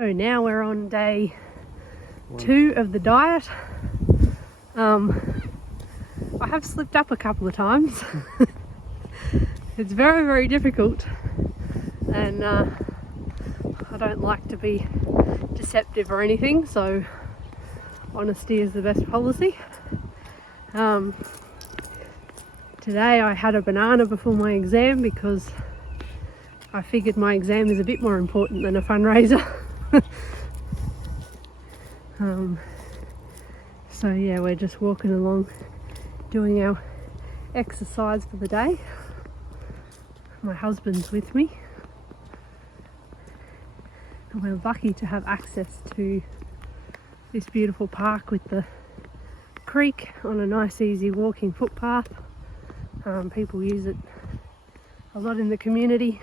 So now we're on day 2 of the diet. I have slipped up a couple of times. It's very, very difficult, and I don't like to be deceptive or anything, so honesty is the best policy. Today I had a banana before my exam because I figured my exam is a bit more important than a fundraiser. So yeah, we're just walking along doing our exercise for the day. My husband's with me, and we're lucky to have access to this beautiful park with the creek on a nice easy walking footpath. People use it a lot in the community.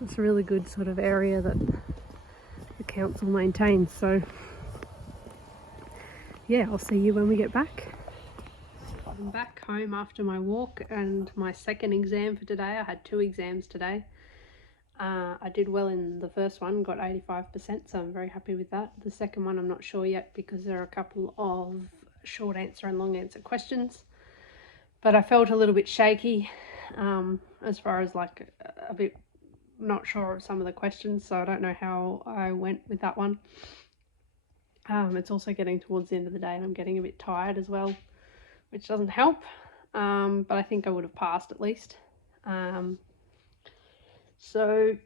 It's a really good sort of area that the council maintains. So yeah, I'll see you when we get back. I'm back home after my walk and my second exam for today. I had 2 exams today. I did well in the first one, got 85%, so I'm very happy with that. The second one I'm not sure yet because there are a couple of short answer and long answer questions. But I felt a little bit shaky as far as like a bit not sure of some of the questions, so I don't know how I went with that one. It's also getting towards the end of the day and I'm getting a bit tired as well, which doesn't help, but I think I would have passed at least. So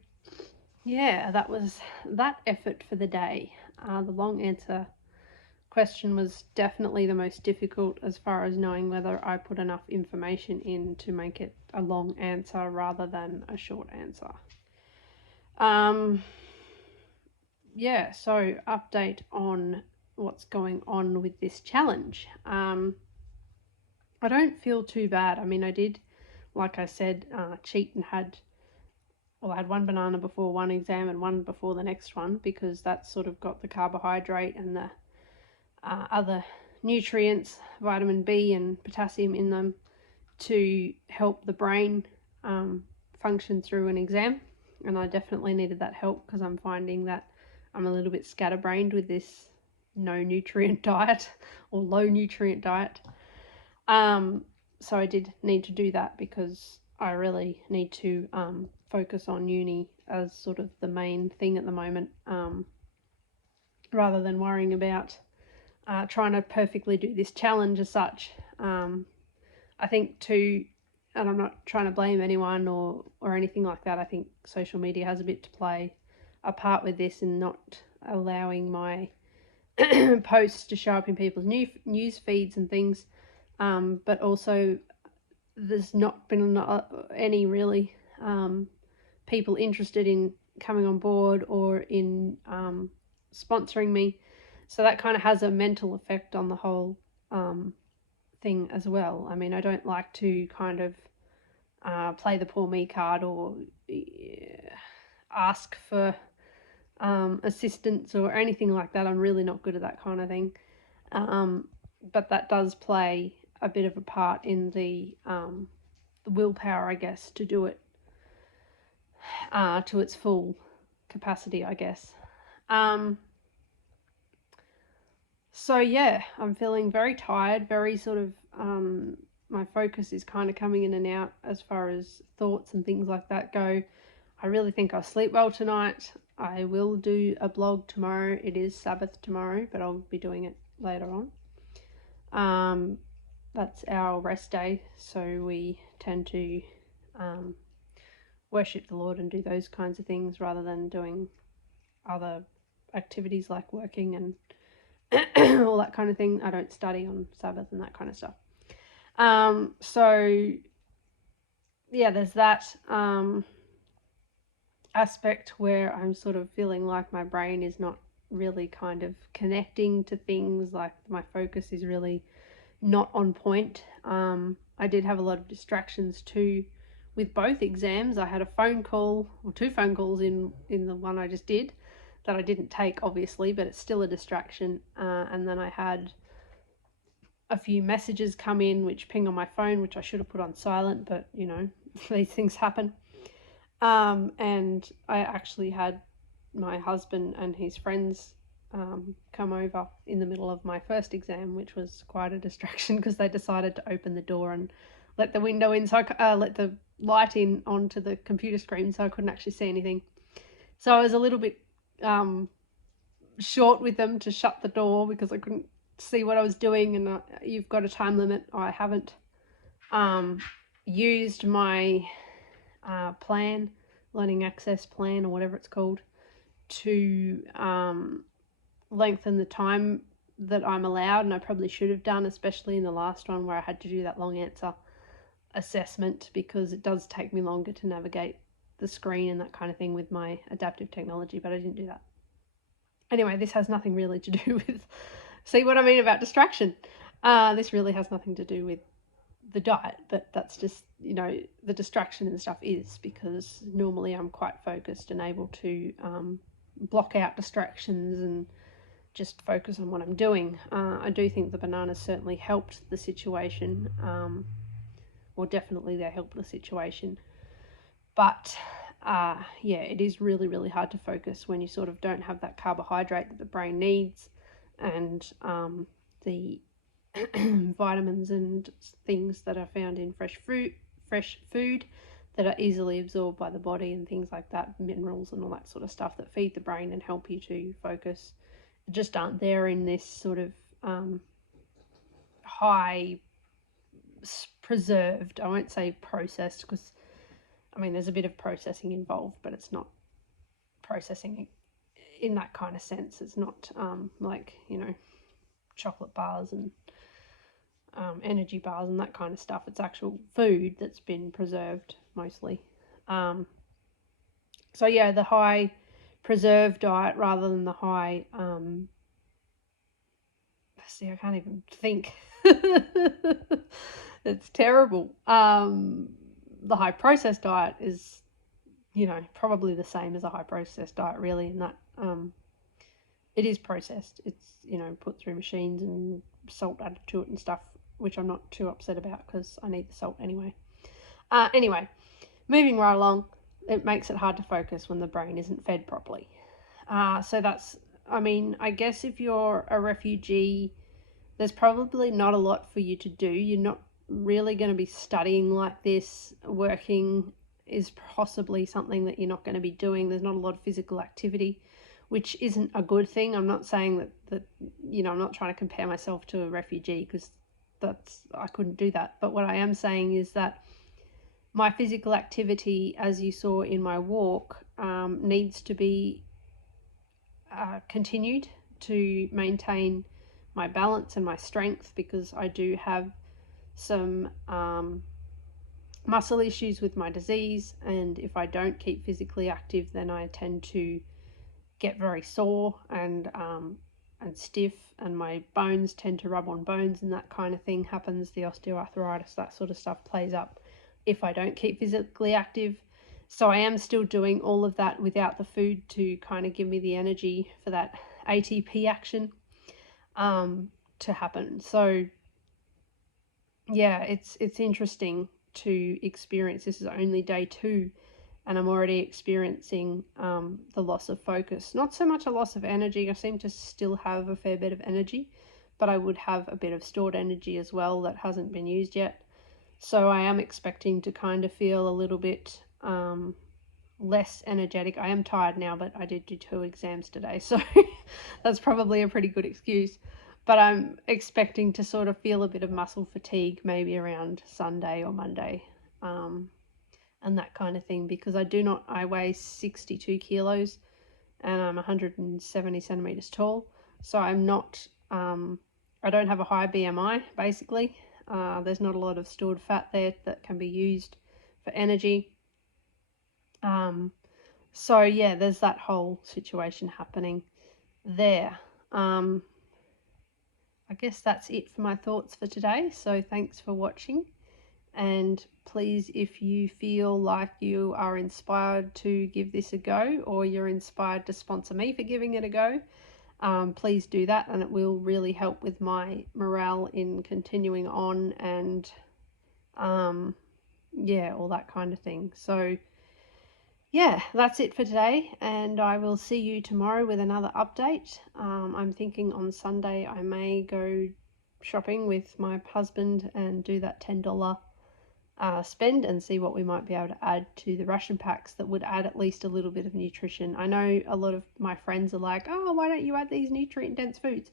yeah, that was that effort for the day. The long answer question was definitely the most difficult as far as knowing whether I put enough information in to make it a long answer rather than a short answer. Yeah, so update on what's going on with this challenge. I don't feel too bad. I mean, I did, like I said, cheat and I had 1 banana before one exam and 1 before the next one, because that's sort of got the carbohydrate and the other nutrients, vitamin B and potassium in them, to help the brain function through an exam. And I definitely needed that help because I'm finding that I'm a little bit scatterbrained with this no nutrient diet or low nutrient diet. So I did need to do that because I really need to focus on uni as sort of the main thing at the moment, rather than worrying about trying to perfectly do this challenge as such. I think too, and I'm not trying to blame anyone or anything like that, I think social media has a bit to play a part with this in not allowing my posts to show up in people's news feeds and things, but also there's not been any really people interested in coming on board or in sponsoring me, so that kind of has a mental effect on the whole thing as well. I mean, I don't like to kind of play the poor me card or ask for assistance or anything like that. I'm really not good at that kind of thing, but that does play a bit of a part in the willpower, I guess, to do it to its full capacity, I guess. So yeah, I'm feeling very tired, very sort of my focus is kind of coming in and out as far as thoughts and things like that go. I really think I'll sleep well tonight. I will do a blog tomorrow. It is Sabbath tomorrow, but I'll be doing it later on. That's our rest day, so we tend to worship the Lord and do those kinds of things rather than doing other activities like working and all that kind of thing. I don't study on Sabbath and that kind of stuff. So yeah, there's that aspect where I'm sort of feeling like my brain is not really kind of connecting to things, like my focus is really not on point. I did have a lot of distractions too with both exams. I had a phone call, or 2 phone calls in the one I just did that I didn't take, obviously, but it's still a distraction. And then I had a few messages come in which ping on my phone, which I should have put on silent, but you know, these things happen. And I actually had my husband and his friends come over in the middle of my first exam, which was quite a distraction because they decided to open the door and let the window in, so let the light in onto the computer screen, so I couldn't actually see anything. So I was a little bit short with them to shut the door because I couldn't see what I was doing, and you've got a time limit. I haven't used my plan, learning access plan or whatever it's called, to lengthen the time that I'm allowed, and I probably should have done, especially in the last one where I had to do that long answer assessment, because it does take me longer to navigate the screen and that kind of thing with my adaptive technology, but I didn't do that. Anyway, this has nothing really to do with, see what I mean about distraction? This really has nothing to do with the diet, but that's just, you know, the distraction and stuff is because normally I'm quite focused and able to block out distractions and just focus on what I'm doing. I do think the bananas certainly helped the situation, or definitely they helped the situation, but yeah, it is really, really hard to focus when you sort of don't have that carbohydrate that the brain needs, and the vitamins and things that are found in fresh food that are easily absorbed by the body, and things like that, minerals and all that sort of stuff that feed the brain and help you to focus, just aren't there in this sort of high preserved, I won't say processed, because I mean there's a bit of processing involved, but it's not processing in that kind of sense. It's not like, you know, chocolate bars and energy bars and that kind of stuff. It's actual food that's been preserved mostly. So yeah, the high preserved diet rather than the high see, I can't even think. It's terrible. The high processed diet is, you know, probably the same as a high processed diet, really, in that it is processed. It's, you know, put through machines and salt added to it and stuff, which I'm not too upset about because I need the salt anyway. Anyway, moving right along, it makes it hard to focus when the brain isn't fed properly. So that's, I mean, I guess if you're a refugee, there's probably not a lot for you to do. You're not really going to be studying like this. Working is possibly something that you're not going to be doing. There's not a lot of physical activity, which isn't a good thing. I'm not saying that you know, I'm not trying to compare myself to a refugee, because I couldn't do that. But what I am saying is that my physical activity, as you saw in my walk, needs to be continued to maintain my balance and my strength, because I do have some muscle issues with my disease, and if I don't keep physically active, then I tend to get very sore and stiff, and my bones tend to rub on bones, and that kind of thing happens. The osteoarthritis, that sort of stuff plays up if I don't keep physically active. So I am still doing all of that without the food to kind of give me the energy for that ATP action to happen. So yeah, it's interesting to experience. This is only day 2, and I'm already experiencing the loss of focus. Not so much a loss of energy. I seem to still have a fair bit of energy, but I would have a bit of stored energy as well that hasn't been used yet. So I am expecting to kind of feel a little bit less energetic. I am tired now, but I did do 2 exams today, so that's probably a pretty good excuse. But I'm expecting to sort of feel a bit of muscle fatigue maybe around Sunday or Monday, and that kind of thing, because I weigh 62 kilos and I'm 170 centimeters tall. So I'm not, I don't have a high BMI, basically. There's not a lot of stored fat there that can be used for energy. So yeah, there's that whole situation happening there. I guess that's it for my thoughts for today. So thanks for watching, and please, if you feel like you are inspired to give this a go, or you're inspired to sponsor me for giving it a go, please do that, and it will really help with my morale in continuing on, and yeah, all that kind of thing. So yeah, that's it for today, and I will see you tomorrow with another update. I'm thinking on Sunday I may go shopping with my husband and do that $10 spend and see what we might be able to add to the ration packs that would add at least a little bit of nutrition. I know a lot of my friends are like, oh, why don't you add these nutrient dense foods?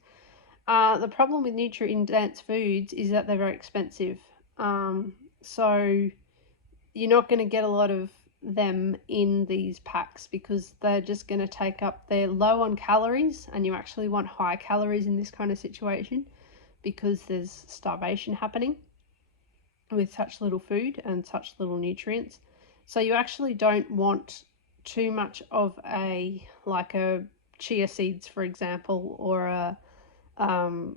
The problem with nutrient dense foods is that they're very expensive. So you're not going to get a lot of them in these packs because they're just going to they're low on calories, and you actually want high calories in this kind of situation because there's starvation happening with such little food and such little nutrients. So you actually don't want too much of like a chia seeds, for example, or um,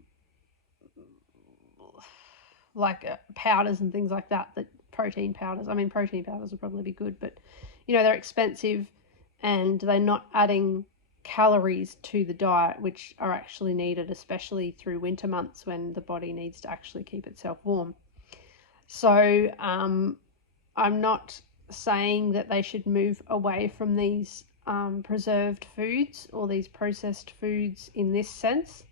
powders and things like that, protein powders. I mean, protein powders would probably be good, but they're expensive and they're not adding calories to the diet, which are actually needed, especially through winter months when the body needs to actually keep itself warm. So I'm not saying that they should move away from these preserved foods or these processed foods in this sense,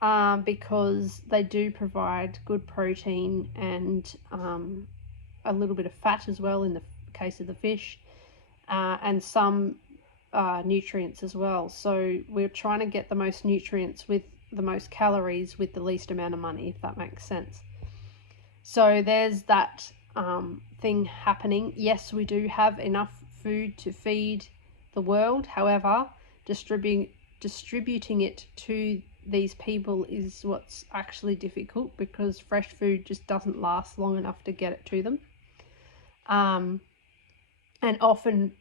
because they do provide good protein and a little bit of fat as well in the case of the fish, and some nutrients as well. So we're trying to get the most nutrients with the most calories with the least amount of money, if that makes sense. So there's that thing happening. Yes, we do have enough food to feed the world. However, distributing it to these people is what's actually difficult, because fresh food just doesn't last long enough to get it to them. And often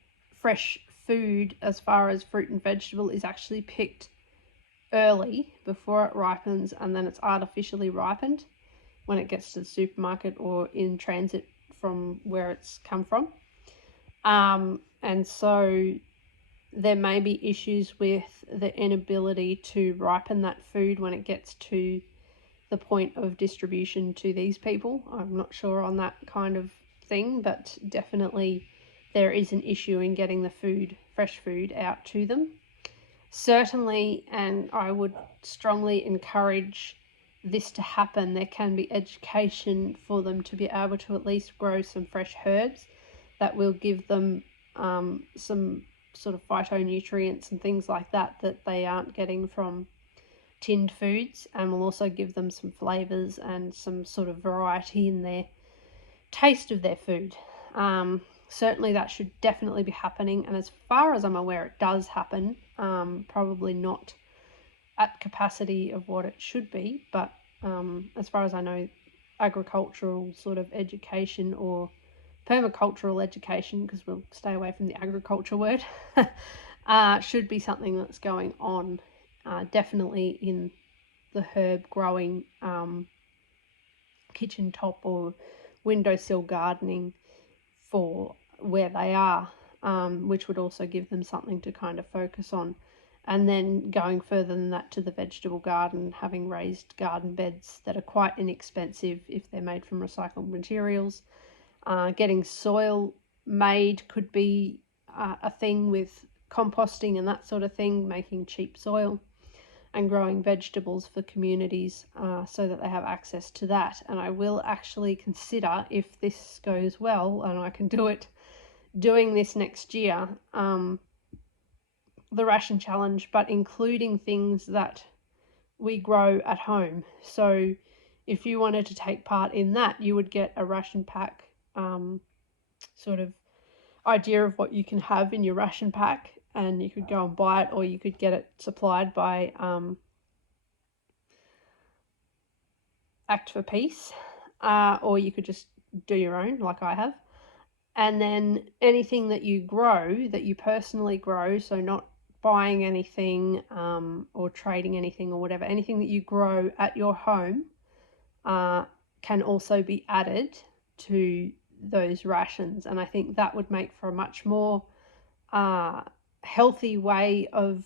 fresh food, as far as fruit and vegetable, is actually picked early before it ripens, and then it's artificially ripened when it gets to the supermarket or in transit from where it's come from. And so there may be issues with the inability to ripen that food when it gets to the point of distribution to these people. I'm not sure on that kind of thing, but definitely there is an issue in getting the fresh food out to them. Certainly, and I would strongly encourage this to happen, there can be education for them to be able to at least grow some fresh herbs that will give them some sort of phytonutrients and things like that they aren't getting from tinned foods, and will also give them some flavors and some sort of variety in their taste of their food. Certainly that should definitely be happening, and as far as I'm aware, it does happen. Probably not at capacity of what it should be, but as far as I know, agricultural sort of education, or permacultural education, because we'll stay away from the agriculture word, should be something that's going on, definitely in the herb growing kitchen top or windowsill gardening for where they are, which would also give them something to kind of focus on. And then going further than that to the vegetable garden, having raised garden beds that are quite inexpensive if they're made from recycled materials. Getting soil made could be a thing with composting and that sort of thing, making cheap soil and growing vegetables for communities so that they have access to that. And I will actually consider, if this goes well and I can do it, doing this next year, the ration challenge, but including things that we grow at home. So if you wanted to take part in that, you would get a ration pack sort of idea of what you can have in your ration pack, and you could go and buy it, or you could get it supplied by Act for Peace, or you could just do your own like I have. And then anything that you grow, that you personally grow, so not buying anything or trading anything or whatever, anything that you grow at your home can also be added to those rations. And I think that would make for a much more healthy way of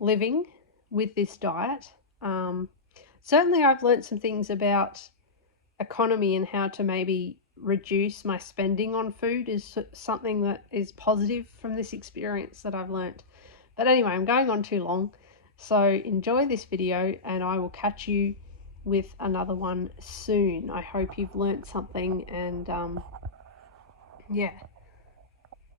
living with this diet. Certainly I've learned some things about economy and how to maybe reduce my spending on food is something that is positive from this experience that I've learnt. But anyway, I'm going on too long. So enjoy this video and I will catch you with another one soon. I hope you've learnt something, and yeah,